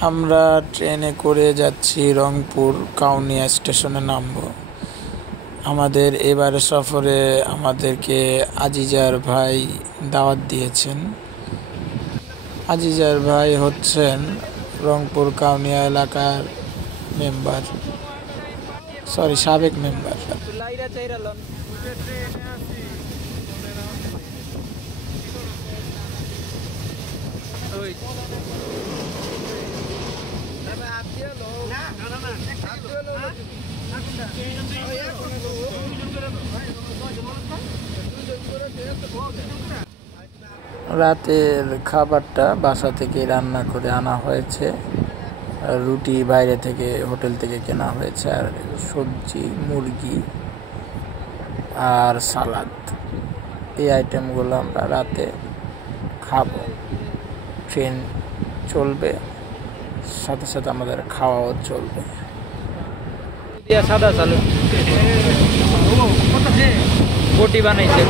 আমরা ট্রেনে করে যাচ্ছি রংপুর কাউনিয়া স্টেশনে নামব। আমাদের এবারে সফরে আমাদেরকে আজিজার ভাই দাওয়াত দিয়েছেন। আজিজার ভাই হচ্ছেন রংপুর কাউনিয়া এলাকার মেম্বার, সাবেক মেম্বার। রাতের খাবারটা বাসা থেকে রান্না করে আনা হয়েছে, রুটি বাইরে থেকে হোটেল থেকে কেনা হয়েছে, আর সবজি, মুরগি আর সালাদ, এই আইটেমগুলো আমরা রাতে খাবো। ট্রেন চলবে, সাথে সাথে আমাদের খাওয়াও চলবে। সাদা চালু বটি বানাইছে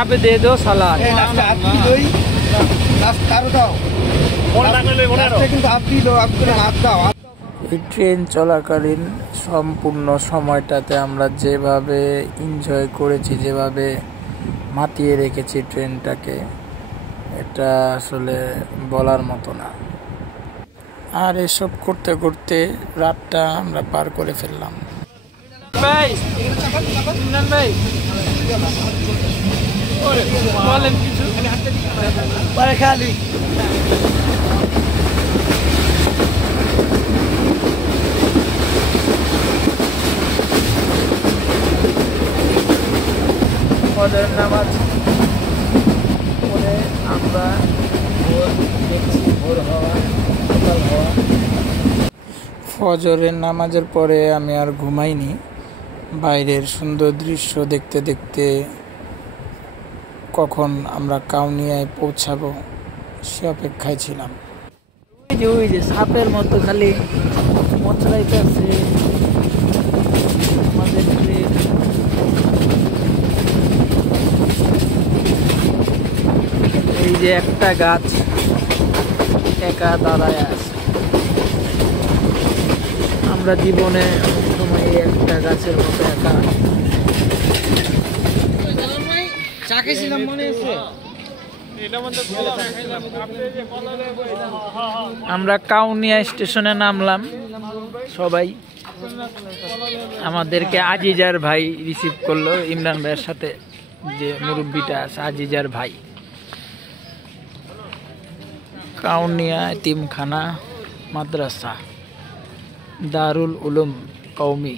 আপে দিয়ে দো সালাদ। এই ট্রেন চলাকালীন সম্পূর্ণ সময়টাতে আমরা যেভাবে এনজয় করেছি, যেভাবে মাতিয়ে রেখেছি ট্রেনটাকে, এটা আসলে বলার মতো না। আর এসব করতে করতে রাতটা আমরা পার করে ফেললাম। ভাই বলেন কিছু। খালি ফজরের নামাজ পড়ে আমরা ফজরের নামাজের পরে আমি আর ঘুমাইনি। বাইরের সুন্দর দৃশ্য দেখতে দেখতে কখন আমরা কাউনিয়ায় পৌঁছাবো সে অপেক্ষায় ছিলাম। ওই যে সাপের মতো খালি মচড়াইতেছে আমাদের ট্রেন। এই যে একটা গাছ একা দাঁড়ায় আছে। আমরা জীবনে সময় একটা গাছের মতো একা। আমরা কাউনিয়া স্টেশনে নামলাম সবাই। আমাদেরকে আজিজার ভাই রিসিভ করলো, ইমরান ভাইয়ের সাথে যে মুরব্বিটা আছে আজিজার ভাই। কাউনিয়া এতিমখানা মাদ্রাসা দারুল উলুম কওমি।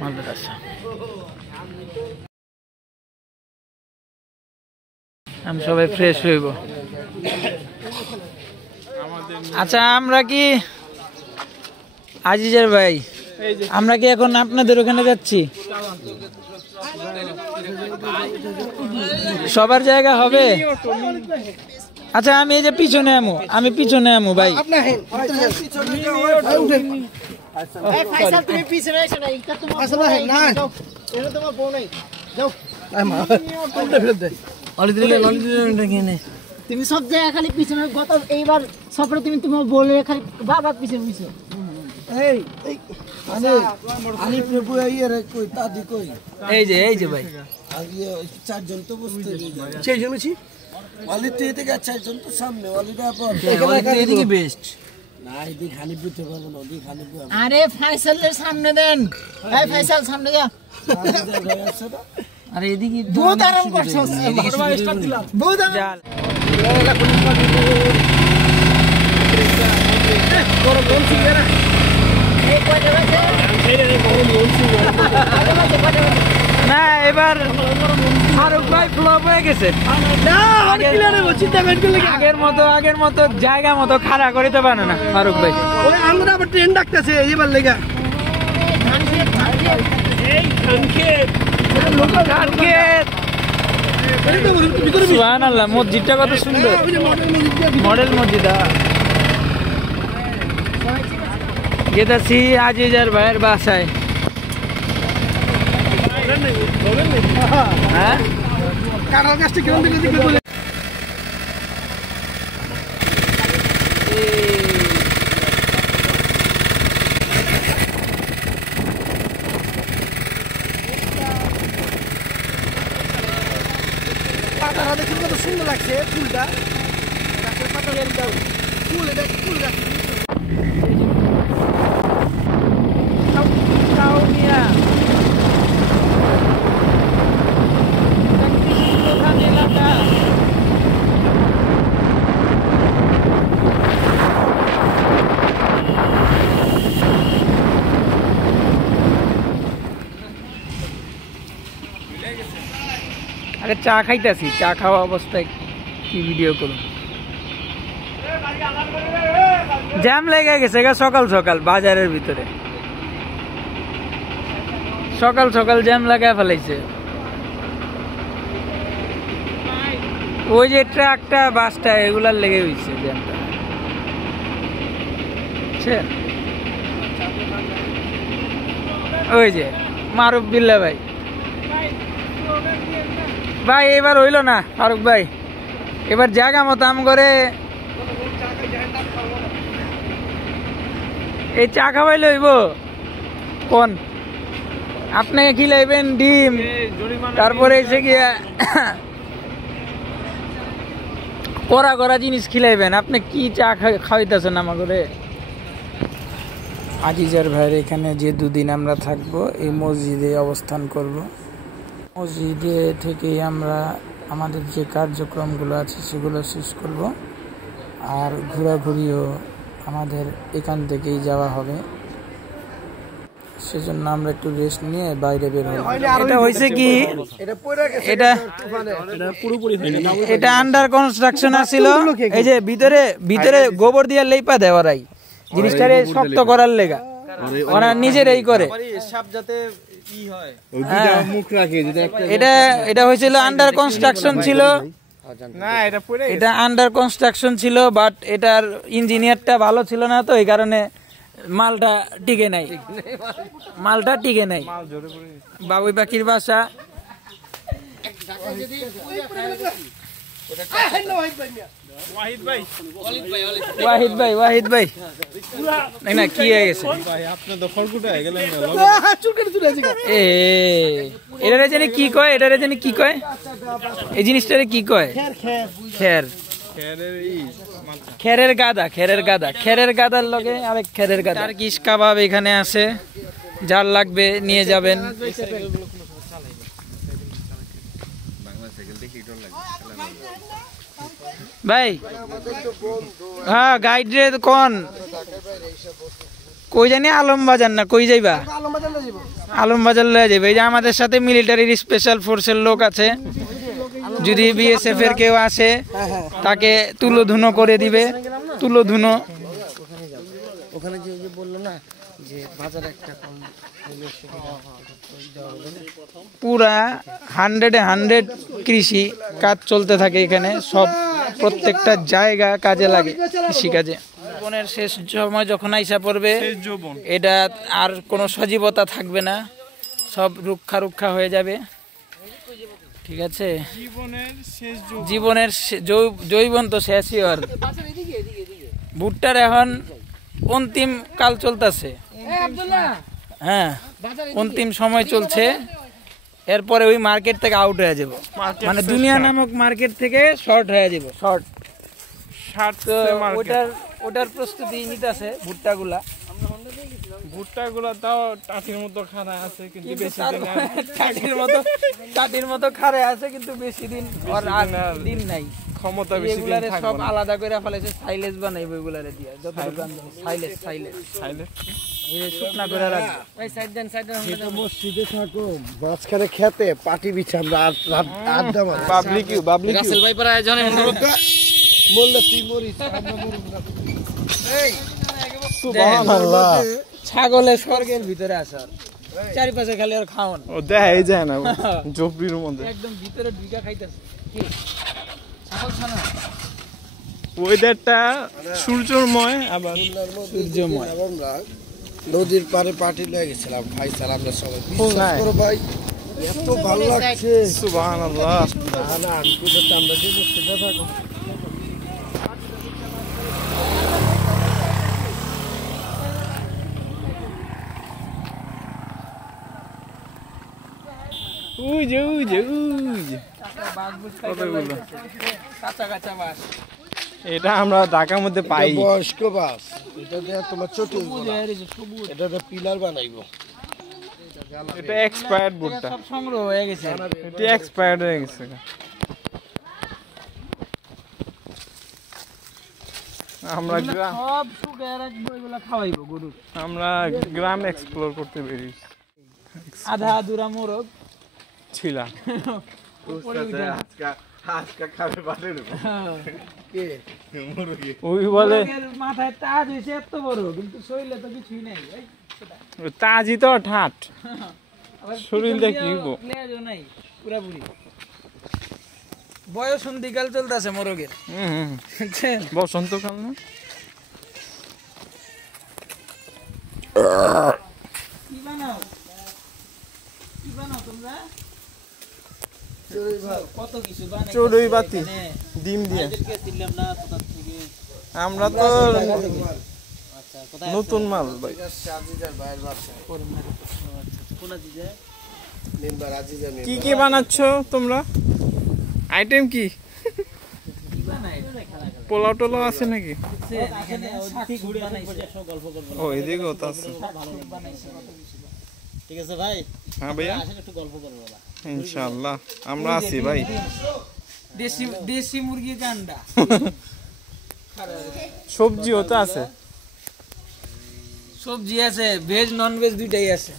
মাদ্রাসা আমি সবাই ফ্রেশ হইব। আচ্ছা, আমরা কি আজিজার ভাই, আমরা কি এখন আপনাদের ওখানে যাচ্ছি? সবার জায়গা হবে? আচ্ছা, আমি এই যে পিছনে আমু ভাই। তুমি সব জায়গায় খালি পিছনে, গত এইবার সফরে তুমি তোমার বলে খালি বাবা পিছনে পিছনে। এই যে ভাই চারজন তো বুঝতে চারজন তো সামনে বেস্ট। আরে ফাইসালের সামনে দেন, এই ফাইসাল সামনে যা। আরে এদিকে বহুত আরাম করছো, বহুত আরাম। না, এবার ফারুক ভাই ফ্লপ হয়ে গেছে। আগের মতো জায়গা মতো খাড়া করিতে পারে না ফারুক ভাই। আমরা আবার ট্রেন ডাকতেছে এবার লেগা। সুবহানাল্লাহ, মসজিদটা কত সুন্দর, মডেল মসজিদ। যেতেছি আজিজার ভাইয়ের বাসায়। হ্যাঁ কাঁঠাল গাছটা কিরম দিকে দিকে বলে পাতাটা দেখুন কত সুন্দর লাগছে ফুলটা গাছের পাতা ফুল এটা ফুল গাছ আরে চা খাইতেছি, চা খাওয়া অবস্থায় কি ভিডিও করুন। জ্যাম লেগে গেছে সকাল সকাল বাজারের ভিতরে, সকাল সকাল জ্যাম লাগায় ফেলাইছে। ওই যে ট্রাকটা বাসটা এগুলার লেগে হয়েছে জ্যামটা, বুঝছেন? ওই যে মারুফ বিল্লা ভাই, ভাই এবার হইল না ফারুক ভাই, এবার জায়গা মতো আম করে এই চা খাওয়াইলে হইব। কোন আপনাকে খিলাইবেন ডিম, তারপরে এসে গিয়া কড়া কড়া জিনিস খিলাইবেন। আপনি কি চা খাওয়াইতেছেন আমাকে? আজিজার ভাইয়ের এখানে যে দুদিন আমরা থাকবো, এই মসজিদে অবস্থান করব। মসজিদে থেকেই আমরা আমাদের যে কার্যক্রমগুলো আছে সেগুলো শেষ করব, আর ঘোরাঘুরিও আমাদের এখান থেকেই যাওয়া হবে। সেজন্য আমরা একটু রেস্ট নিয়ে বাইরে বের হব। এটা হয়েছে কি, এটা আন্ডার কনস্ট্রাকশন ছিল। এই যে ভিতরে ভিতরে গোবর দিয়ে লেপা দেওয়ারাই জিনিসটারে শক্ত করার লেগা ওরা নিজেরাই করে। এটা হয়েছিল আন্ডার কনস্ট্রাকশন ছিল, এটা আন্ডার কনস্ট্রাকশন ছিল, বাট এটার ইঞ্জিনিয়ারটা ভালো ছিল না, তো এই কারণে মালটা টিকে নাই, মালটা টিকে নাই। বাবুই পাখির বাসা। ওয়াহিদ ভাই না কি হয়ে গেছে? এটারে জানি কি কয়, এটারে জানি কি কয়, এই জিনিসটারে কি কয়? খের, খেরের গাদা, খেরের গাদা, খেরের গাদার লগে আরেক খেরের গাদা। টার্কিশ কাবাব এখানে আছে, যার লাগবে নিয়ে যাবেন। ভাই হ্যাঁ গাইড রে কোন কই জানি আলমবাজার না কই যাইবা? আলমবাজার লয়ে যাইবে। এই যে আমাদের সাথে মিলিটারির স্পেশাল ফোর্সের লোক আছে, যদি বিএসএফ এর কেউ আসে তাকে তুলোধুনো করে দিবে। তুলোধুনো ওখানে যে বললো না যে বাজার একটা কম, পুরা 100 কৃষি কাজ চলতে থাকে এখানে। সব প্রত্যেকটা জায়গা কাজে লাগে কৃষি কাজে। জীবনের শেষ সময় যখন আইসা পড়বে, এটা আর কোনো সজীবতা থাকবে না, সব রুক্ষা রুক্ষা হয়ে যাবে। ঠিক আছে, জীবনের জৈবন তো শেষই। আর ভুট্টার এখন অন্তিম কাল চলতেছে, হ্যাঁ অন্তিম সময় চলছে। এরপরে ওই মার্কেট থেকে আউট হয়ে যাব, মানে দুনিয়া নামক মার্কেট থেকে শর্ট হয়ে যাব। শর্ট ওটার প্রস্তুতি নিতেছে ভুট্টাগুলা। তাও টাটির মতো খাড়া আছে, কিন্তু বেশি দিন টাটির মতো খাড়া আছে, কিন্তু বেশি দিন দিন নাই। ক্ষমতা বেশি দিন থাকবে না। সব আলাদা করে ফেলেছে, সাইলেজ বানাইবে ওইগুলারে দিয়ে। যতটুকু সাইলেজ শুকনা করে রাখবে। মসজিদে থাকো মাঝখানে খেতে পাটি বিছে আমরা আড্ডা মারি। বাবলিকিউ রাসেল ভাই পর আয়োজনে বললে তুই মরিস, আমরা মরব না। সুবহানাল্লাহ, ছাগলের স্বর্গের ভিতরে আসার চারিপাশে খালি আর খাওন, ও দেখাই যায় না জফরির মধ্যে, একদম ভিতরে ঢুকা খাইতেছে। ছাগল ছানা ওয়েদারটা সূর্যময়, আবার সূর্যময়। নদীর পাড়ে পার্টি লয়ে গেছিলাম ভাই স্যার আমরা সবাই খুলনায়? বিশ্বাস করো ভাই এত ভালো লাগছে সুবহানাল্লাহ। না না আমি তো আমরা যে বসতে থাকো ওই যে কতগুলো। কাঁচা কাঁচা বাস এটা আমরা ঢাকার মধ্যে পাই। এটা বয়স্ক বাস এটা দিয়ে তোমার ছোট এটা তো পিলার বানাইবো এটা এক্সপায়ার্ড বোর্ডটা, সব সংগ্রহ হয়ে গেছে এটা এক্সপায়ার্ড হয়ে গেছে। আমরা গ্রাম সব শুকায় রাখবো, এগুলা খাওয়াইবো গরু। আমরা গ্রাম এক্সপ্লোর করতে বেরিয়েছি আধা আধুরা মোরগ ছিলাম। ওই বলে মোরগের মাথায় তাজ হয়েছে এত বড়, কিন্তু শরীরে তো কিছুই নাই। তাজি তো ঠাট, আবার শরীর পিছন দেখি দিয়েও লেজও নাই পুরাপুরি। বয়স সন্ধিকাল চলতেছে মোরগের, বুঝছেন? বসন্তকাল না? কি বানাও কি বানাও তোমরা? কত কিছু বানাই, চড়ুই বাতি ডিম দিয়ে। আমরা তো নতুন মাল ভাই। কি কি বানাচ্ছ তোমরা? আইটেম কি? পোলাও টোলাও আছে নাকি? ও এদিকেও তো আছে। ঠিক আছে ভাই, হ্যাঁ ভাইয়া, আসেন একটু গল্প করবো বাবা। ইনশাআল্লাহ আমরা আছি ভাই। দেশি দেশি মুরগির আন্ডা, সবজিও তো আছে। সবজি আছে, ভেজ নন ভেজ দুইটাই আছে।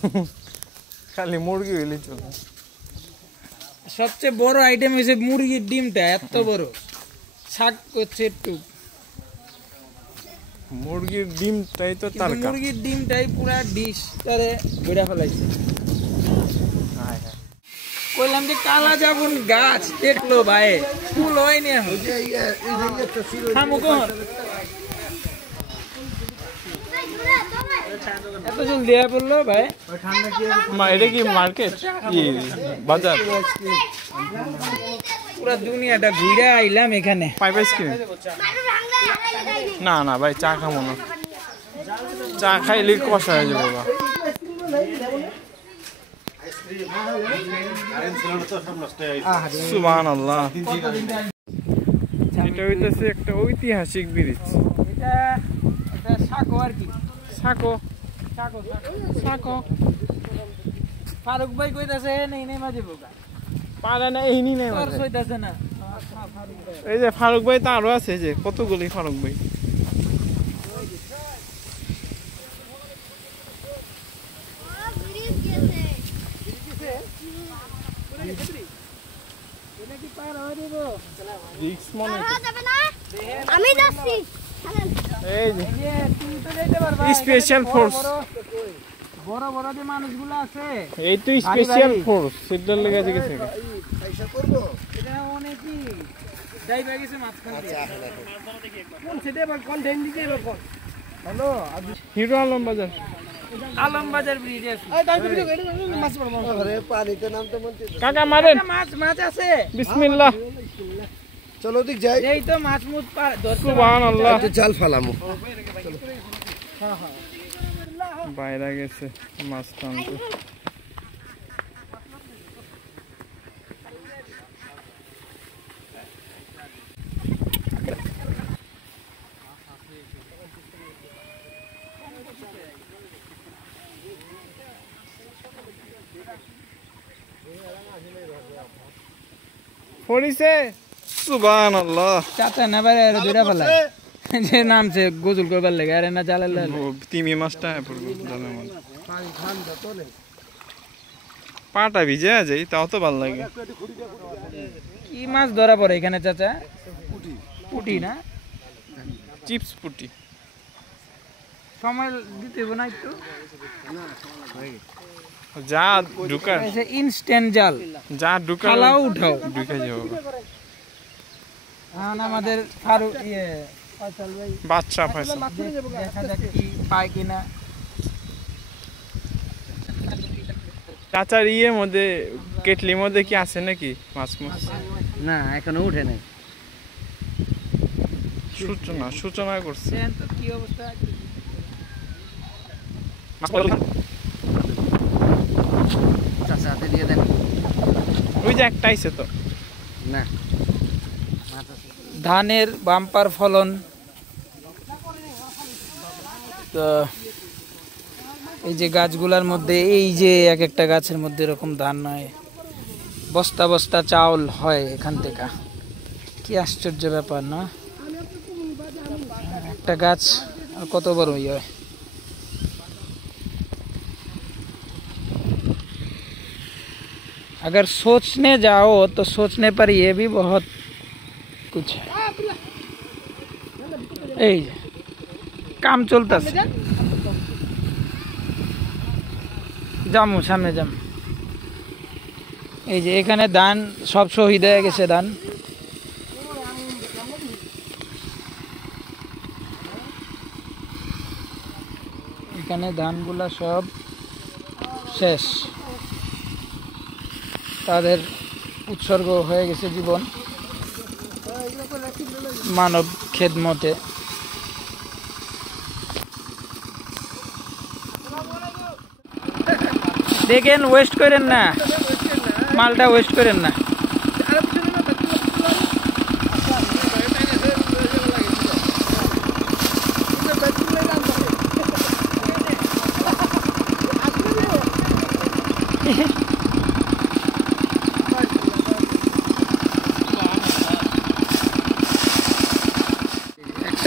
খালি মুরগি হইলে চলে। সবচেয়ে বড় আইটেম হয়েছে মুরগির ডিমটা, এত বড়। শাক করছে একটু, মুরগির ডিমটাই তো কিন্তু তারকা। মুরগির ডিমটাই পুরা ডিশ তারে বেড়া ফেলাইছে। হায় হায়। কইলাম যে কালা জাবুন গাছ দেখলো ভাই, ফুল হয়নি এখন। খামো কখন? এত জলদি দেয়া পড়লো ভাই। মা এটা কি মার্কেট? বাজার? পুরা দুনিয়াটা ঘুরে আইলাম এখানে। Pipe ice cream? না না ভাই, চা খাবো না। চা খাইলে কষা হয়ে যাবো বা। সুবহানাল্লাহ। এটা হইতেছে একটা ঐতিহাসিক ব্রিজ। এটা এটা সাঁকো আর কি, সাঁকো সাঁকো সাঁকো ফারুক ভাই কইতাছে নেই নেই মাঝে বোকা, পারে না এই নি নেই তোর মাঝে। কইতাছে না। এই যে ফারুক ভাই তো আরো আছে, যে কতগুলি ফারুক ভাই। রিক্স মনে হয়। আমি যাচ্ছি এই যে তুমি তো যাইতে পারবা। স্পেশাল ফোর্স, বড় বড় যে মানুষগুলো আছে, এই তো স্পেশাল ফোর্স, সেটার লেগে গেছে। এটা অনেকই যাইবা গেছে মাঝখান দিয়ে। কোন সেটা বা কন্টেন্ট দিতে এরকম। হ্যালো, হিরো আলম বাজার। আলমবাজার ব্রিজ আছে। পানিতে নামতে মন কাকা মারেন, মাছ মাছ আছে, বিসমিল্লাহ। চলো দিক যাই এই তো মাছ মুছ ধরতে সুবহানাল্লাহ। একটু জাল ফালামো বাইরে গেছে মাছ টানতে। পড়িছে, সুবহানাল্লাহ। চাচা না বাইরে ধরে ফেলা যে নামছে গোসল করবার লেগে, আরে না জালের লাগে। তিমি মাছটা পড়বে জালের মধ্যে। পাটা ভিজে যায়, তাও তো ভালো লাগে। কি মাছ ধরা পড়ে এখানে চাচা? পুঁটি না? চিপস পুটি। সময় দিতে হবে না একটু? যা ঢুকার, ইনস্ট্যান্ট জাল, যা ঢুকার খালাও উঠাও। ঢুকে যাবো। এখন আমাদের ফারুক ফয়সাল ভাই বাচ্চা ফাইসা দেখা যাক কি পায় কিনা। চাচার ইয়ের মধ্যে কেটলির মধ্যে কি আছে নাকি মাছ মাছ? না এখনো উঠে নাই। সূচনা করছে। কি অবস্থা? চাচা হাতে দিয়ে দেন। ওই যে একটা আইছে তো। না ধানের বাম্পার ফলন। তো এই যে গাছগুলার মধ্যে এই যে এক একটা গাছের মধ্যে এরকম ধান হয়, বস্তা বস্তা চাউল হয় এখান থেকে। কি আশ্চর্য ব্যাপার না? একটা গাছ আর কত বড় হয়। अगर सोचने जाओ तो सोचने पर ये भी बहुत कुछ है। এই কাম চলতেছে, যামু সামনে যাম। এই যে এখানে ধান সব শহীদ হয়ে গেছে ধান। এখানে ধানগুলা সব শেষ, তাদের উৎসর্গ হয়ে গেছে জীবন মানব খেদমতে। দেখেন, ওয়েস্ট করেন না, মালটা ওয়েস্ট করেন না।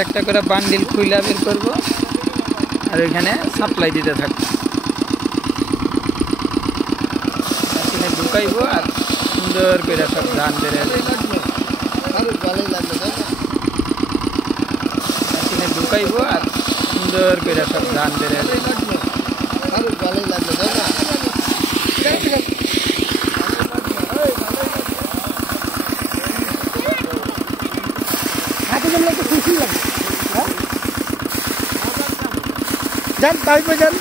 একটা করে বান্ডিল খুইলা বের করবো আর এখানে সাপ্লাই দিতে থাকবো। মেশিনে ঢুকাইবো আর সুন্দর করে সব ধান বেড়ে মেশিনে ঢুকাইবো আর সুন্দর করে সব ধান বেড়ে যান বাইরে যান।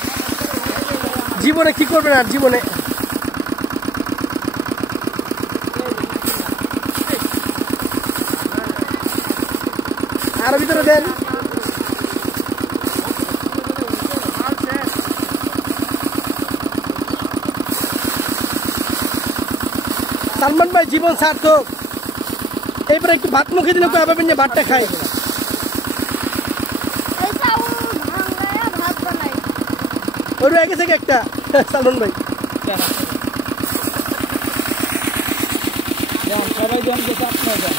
জীবনে কি করবেন আর জীবনে? আরো ভিতরে দেন। সালমান ভাই জীবন সার্থক। এইবার একটু ভাত মুখে দিলে ভাবেন যে ভাতটা খাই। ওর হয়ে গেছে একটা সালমান ভাই। সবাই জনকে চাপ নিয়ে যান,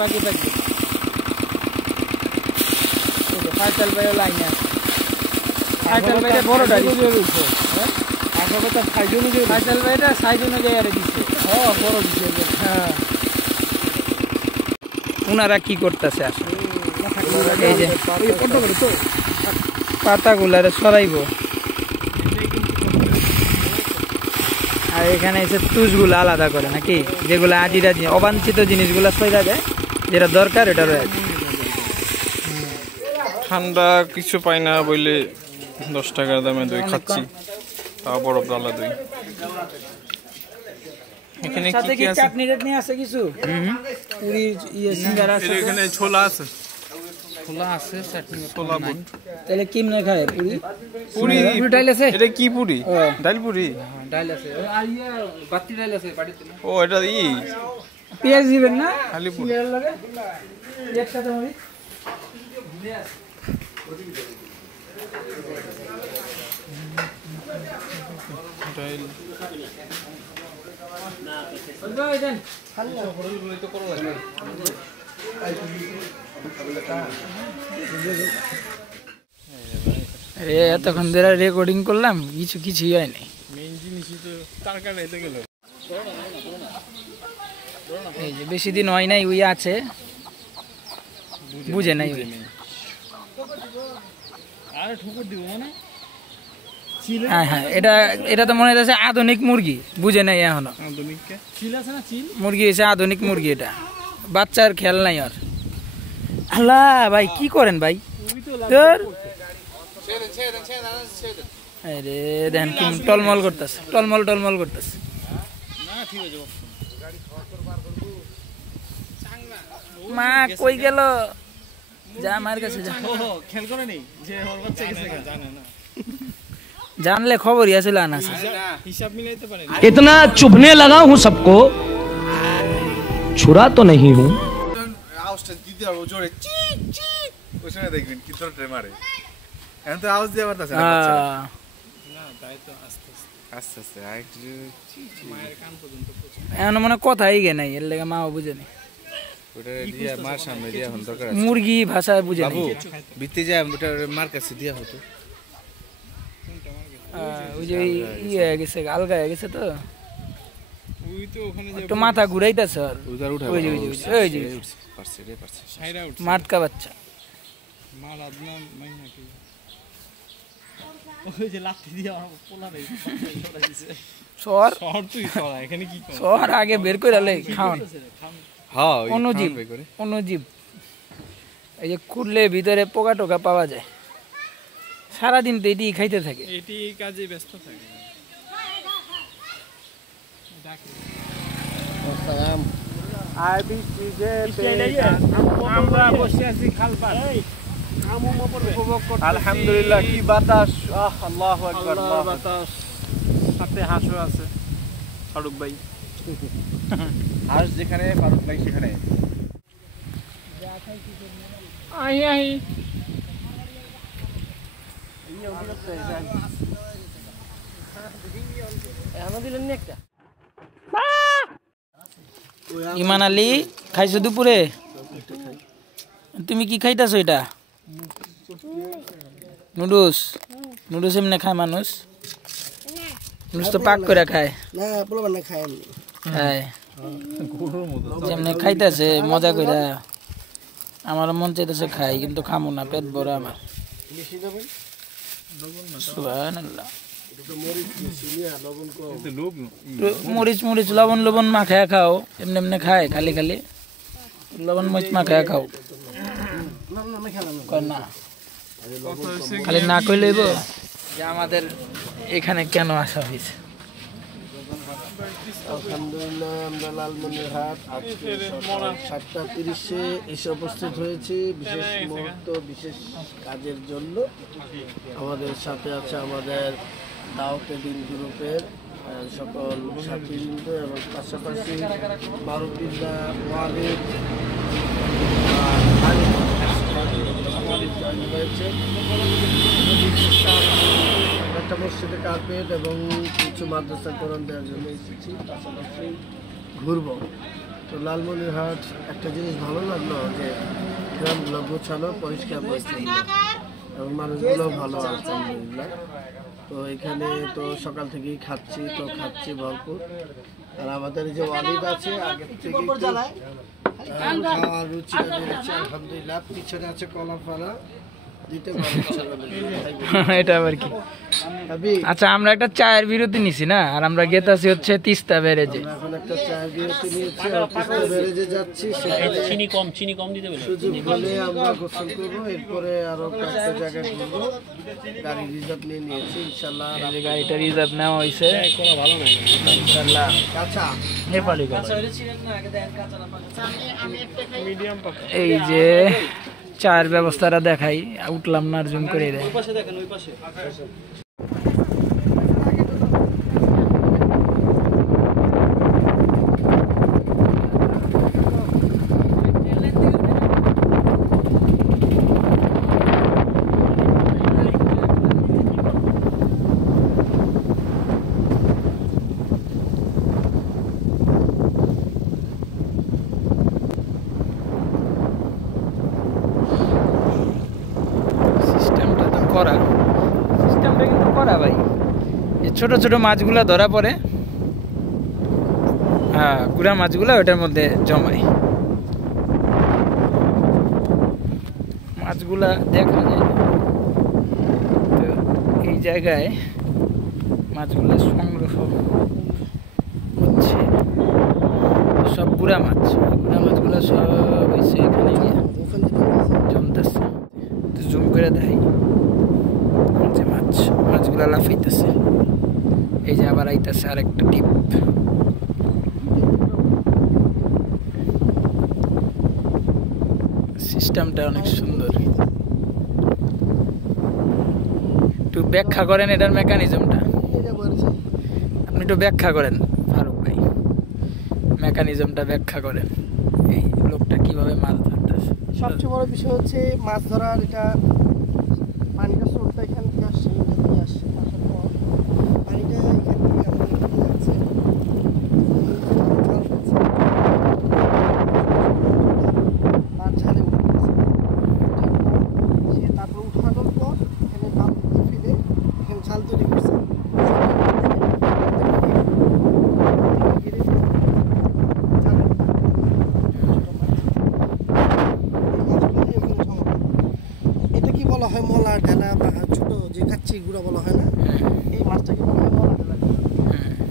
বাকি থাকবে। ফাইসাল ভাইয়ের লাইনে আছে। ফাইসাল ভাইটা বড় গাড়ি, ফাইসাল ভাইটা সাইজ অনুযায়ী আরে দিচ্ছে। বড় দিচ্ছে। হ্যাঁ, ওনারা কি করতেছে আসলে? এই যে পাতাগুলারে সরাইব আর এখানে এসে তুষগুলো আলাদা করে নাকি, যেগুলো আজিরা অবাঞ্ছিত জিনিসগুলো সইরা যায়, যেটা দরকার এটা রয়েছে। ঠান্ডা কিছু পাই না বলে 10 টাকার দামে দই খাচ্ছি, তা বরফ ডালা দই। এখানে কি কি আছে? চাটনি টাটনি আছে কিছু, পুরি ইয়ে সিঙ্গারা আছে, এখানে ছোলা আছে, ছোলা আছে, চাটনি ছোলা বুট। তাহলে কেমনে খায় পুরি? পুরি ডাল আছে। এটা কি পুরি? ডাল পুরি। ডাল আছে আর ইয়া বাতি ডাল আছে বাড়িতে। ও এটা পেঁয়াজ দিবেন না খালি পুরি লাগে একসাথে হবে। ডাল এতক্ষণ ধরে রেকর্ডিং করলাম, কিছুই হয় নাই। মেইন জিনিসই তো টাকা নাইতে গেল। এই যে বেশি দিন হয় নাই, ওই আছে বুঝে নাই। হ্যাঁ হ্যাঁ, এটা তো মনে হচ্ছে আধুনিক মুরগি, বুঝে নাই এখনো। মুরগি হয়েছে আধুনিক মুরগি, এটা বাচ্চার খেয়াল নাই আর। আল্লাহ ভাই কি করেন ভাই, তোর আরে দেখেন কি টলমল করতেছে, টলমল টলমল করতেছে। মা কই গেল? যা মার কাছে যা। খেল করে নেই যে ওর বাচ্চা গেছে জানে না, জানলে খবরই আছে আনা হিসাব মিলাইতে পারে না। इतना चुभने लगा हूं सबको, छुरा तो नहीं हूं। আওয়াজটা দিতে হবে জোরে, চিক চিক, ওই সময় দেখবেন কি তোর মারে। এখন তো আওয়াজ দিয়ে পারতেছে না বাচ্চারা। না তাই তো আস্তে আস্তে আস্তে আরেকটু মায়ের কান পর্যন্ত পৌঁছে। এখন মনে কথাই গে নাই, এর লেগে মাও বুঝে নি। ওটা দিয়া মার সামনে দিয়া হন দরকার আছে। মুরগি ভাষায় বুঝে বাবু নাই। বিতে যায় ওটা মার কাছে দিয়া হতো। ওই যে ইয়ে হয়ে গেছে, আলগা হয়ে গেছে তো, ওই তো ওখানে যে একটু মাথা ঘুরাইতেছে। আর উদার উঠা ওই যে ওই যে ওই যে পারছে রে পারছে। সাইরা উঠছে মাটকা বাচ্চা। মাল আদনান মাইনা কি ওই যে লাঠি দিয়ে আমার পোলা রে ছড়া দিছে। সর শহর তুই ছড়া এখানে কি কর? সর আগে বের করে লে খাওন। হ্যাঁ ওই অনুজীব, খাওয়ান করে অনুজীব। এই যে খুললে ভিতরে পোকা টোকা পাওয়া যায়, সারাদিন তো এটি খাইতে থাকে। এটি এই কাজে ব্যস্ত থাকে। আমরা বসে আছি খালপার, আলহামদুলিল্লাহ কি বাতাস, আল্লাহু আকবার। বাতাস, সাথে হাঁসও আছে ফারুক ভাই। হাঁস যেখানে ফারুক ভাই সেখানে। আই আই ইমান আলী খাইছো দুপুরে? তুমি কি খাইতেছো? এটা নুডলস। নুডলস এমনি খায় মানুষ? নুডলস তো পাক করে খায়। না পোলাপান না খায় এমনি। খায় যেমনি খাইতেছে মজা করে। আমার মন চাইতেছে খাই, কিন্তু খামো না, পেট ভরা আমার। বেশি দেবেন, সুবহানাল্লাহ। এটা তো মরিচ বেশি নিয়ে লবণ কম। এটা লোভ মরিচ মরিচ লবণ লবণ মাখায় খাও, এমনি এমনি খায় খালি খালি লবণ মরিচ মাখায় খাও। না না না খেলাম কয় না, খালি না কই লইব যে আমাদের এখানে কেন আসা হয়েছে। আলহামদুলিল্লাহ আমরা লালমনিরহাট আজকে সকাল 7:30-এ এসে উপস্থিত হয়েছি বিশেষ মুহূর্ত, বিশেষ কাজের জন্য। আমাদের সাথে আছে আমাদের দাওয়াতে দিন গ্রুপের সকল সাথীবৃন্দ এবং পাশাপাশি মারুফিল্লাহ, ওয়ালিদ, রয়েছে। একটা মসজিদে কার্পেট এবং কিছু মাদ্রাসা কোরআন দেওয়ার জন্য এসেছি, পাশাপাশি ঘুরবো। তো লালমনিরহাট একটা জিনিস ভালো লাগলো যে গ্রামগুলো গোছানো, পরিষ্কার পরিচ্ছন্ন এবং মানুষগুলো ভালো, আলহামদুলিল্লাহ। তো এখানে তো সকাল থেকেই খাচ্ছি ভরপুর। আর আমাদের যে ওয়ালিদ আছে আগে থেকে খাওয়ার রুচিটা বেড়েছে, আলহামদুলিল্লাহ। পিছনে আছে কলাপাড়া, দিতে এটা আবার কি? আচ্ছা, আমরা একটা চায়ের বিরতি নিছি না, আর আমরা গেতাছি হচ্ছে তিস্তা ব্যারেজে। এখন একটা চায়ের বিরতি নিয়েছি, তিস্তা ব্যারেজে যাচ্ছি। চিনি কম দিতে বলে সুযোগ হলে আমরা গোসল করবো, এরপরে আরো কয়েকটা জায়গায় ঘুরবো। গাড়ি রিজার্ভ নিয়ে নিয়েছি ইনশাল্লাহ। এই যে গাড়িটা রিজার্ভ নেওয়া হয়েছে ইনশাল্লাহ। নেপালি গাড়ি। এই যে চায়ের ব্যবস্থাটা দেখাই, উঠলাম না, জুম করে দেয়। সিস্টেমটা কিন্তু করা ভাই। এই ছোট ছোট মাছগুলা ধরা পড়ে, হ্যাঁ, গুড়া মাছগুলা ওটার মধ্যে জমায়। মাছগুলা দেখা যায় তো এই জায়গায় মাছগুলা সংগ্রহ হচ্ছে। সব গুড়া মাছগুলা সব হয়েছে এখানে গিয়ে জমতেছে। জুম করে দেয় যে মাছগুলা লাফাইতেছে। এই যে আবার আইতেছে আরেকটা টিপ। সিস্টেমটা অনেক সুন্দর। একটু ব্যাখ্যা করেন এটার মেকানিজমটা, আপনি একটু ব্যাখ্যা করেন ফারুক ভাই, মেকানিজমটা ব্যাখ্যা করেন, এই লোকটা কিভাবে মাছ ধরতেছে। সবচেয়ে বড় বিষয় হচ্ছে মাছ ধরার এটা পানিটা স্রোতটা এখান থেকে আসছে, আসার পর পানিটা এখান থেকে আমাদের এদিকে যাচ্ছে, তার ঝালে উঠতেছে, তারপর উঠানোর পর এখানে বালতি ফেলে এখানে ঝাল তৈরি করছে। এটা কি বলা হয়, মলা ঢেলা বা ছোট যে কাচ্চি গুঁড়া বলা হয় না, এই মাছটাকে বলা হয় মলা ঢেলা,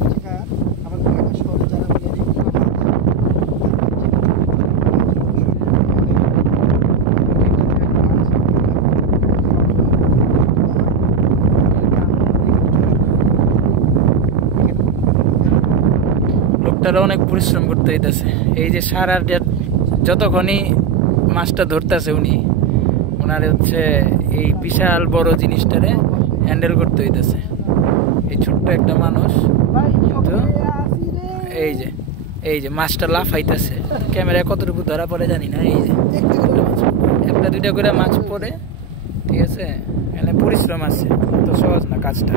যেটা আমাদের ঢাকা শহরে যারা বলে লোকটারা অনেক পরিশ্রম করতে হইতেছে। এই যে সারা যতক্ষণই মাছটা ধরতেছে উনি, ওনার হচ্ছে এই বিশাল বড় জিনিসটারে হ্যান্ডেল করতে হইতেছে। এই ছোট্ট একটা মানুষ কিন্তু এই যে মাছটা লাফাইতেছে। ক্যামেরায় কতটুকু ধরা পড়ে জানি না। এই যে একটা দুইটা করে মাছ পড়ে, ঠিক আছে, এখানে পরিশ্রম আছে, তো সহজ না কাজটা।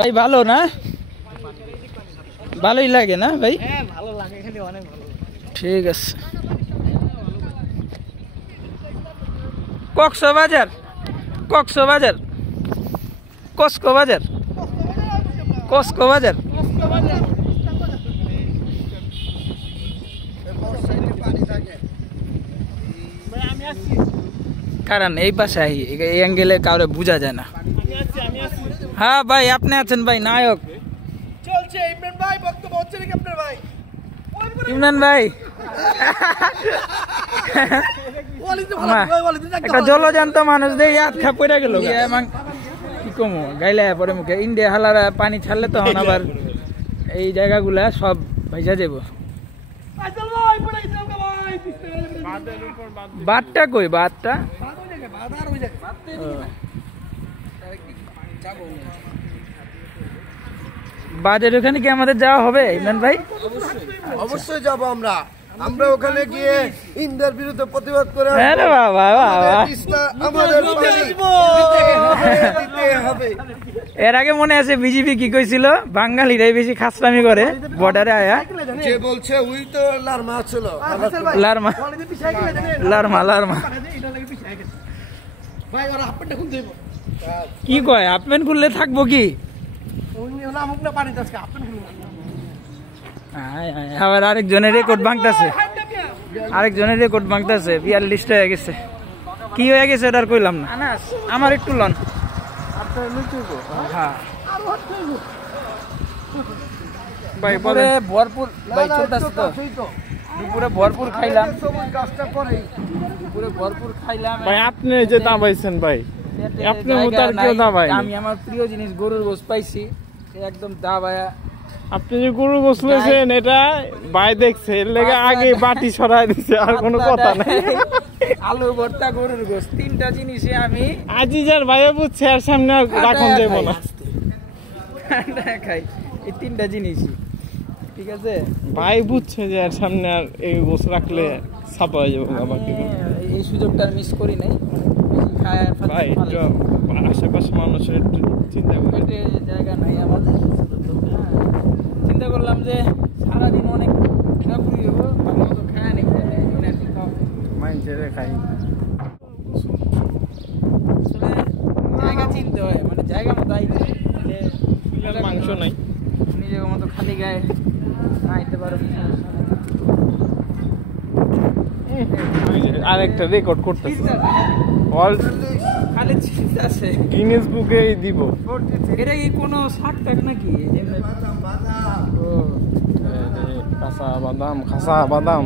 ভাই ভালো না, ভালোই লাগে না ভাই? হ্যাঁ ভালো লাগে, এখানে অনেক ভালো। ঠিক আছে। কক্সবাজার কক্সবাজার কক্সবাজার কক্সবাজার কারণ এই পাশে এই অ্যাঙ্গেলে কাউরে বোঝা যায় না। হ্যাঁ ভাই আপনি আছেন ভাই, নায়ক চলছে। ইমরান ভাই বক্তব্য হচ্ছে নাকি আপনার ভাই? ইমরান ভাই একটা জলজান্ত মানুষ দিয়ে আটকা পড়ে গেল। কি কমো গাইলে পরে মুখে ইন্ডিয়া হালারা পানি ছাড়লে তখন আবার এই জায়গাগুলা সব ভাইসা যাব। বাদটা কই, বাদটা বাজার ওখানে কি আমাদের যাওয়া হবে ইমরান ভাই? অবশ্যই যাব আমরা। আমরা ওখানে গিয়ে ইন্ডিয়ার বিরুদ্ধে প্রতিবাদ করে এর আগে মনে আছে বিজেপি কি কইছিল, বাঙালিরাই বেশি খাসলামি করে বর্ডারে আয়া, যে বলছে ওই তো লারমা ছিল, লারমা লারমা লারমা কি কয় হাফ প্যান্ট খুললে থাকবো কি? আবার আরেকজনের রেকর্ড ভাঙতেছে, আরেকজনের রেকর্ড ভাঙতেছে। 42টা হয়ে গেছে। কি হয়ে গেছে এটার কইলাম না। আমার একটু লন। হ্যাঁ ভাই পরে ভরপুর ভাই চলতেছে তো, দুপুরে ভরপুর খাইলাম, দুপুরে ভরপুর খাইলাম ভাই। আপনি যে দাবাইছেন ভাই, আপনি উতার কেউ দাবাই। আমি আমার প্রিয় জিনিস গরুর গোশত পাইছি, একদম দাবায়া। আপনি যে গরু বসলেছেন এটা ভাই দেখছে, এর লেগে আগে বাটি সরাই দিছে, আর কোনো কথা নাই। আলু ভর্তা গরুর গোশত, তিনটা জিনিসে আমি আজিজার ভাইও বুঝছে, আর সামনে রাখুন যাব না খাই এই তিনটা জিনিসই, ঠিক আছে ভাই বুঝছে যে আর সামনে আর এই গোশ রাখলে ছাপা হয়ে যাবে। এই সুযোগটা মিস করি নাই ভাই। আশেপাশে মানুষের একটু চিন্তা করে, জায়গা নাই আমাদের। চিন্তা করলাম যে সারাদিন অনেক ঘোরাঘুরি হবো, ভালো মতো খায় নেই, খাই জায়গা চিনতে হয়, মানে জায়গা মতো আইতে মাংস নাই নিজের মতো খালি গায়ে পারো। আরেকটা রেকর্ড করতেছে ওয়ার্ল্ড খালি চিজ আছে। গিনেস বুকে দিব। এটা কি কোনো শাক নাকি? কাঁচা বাদাম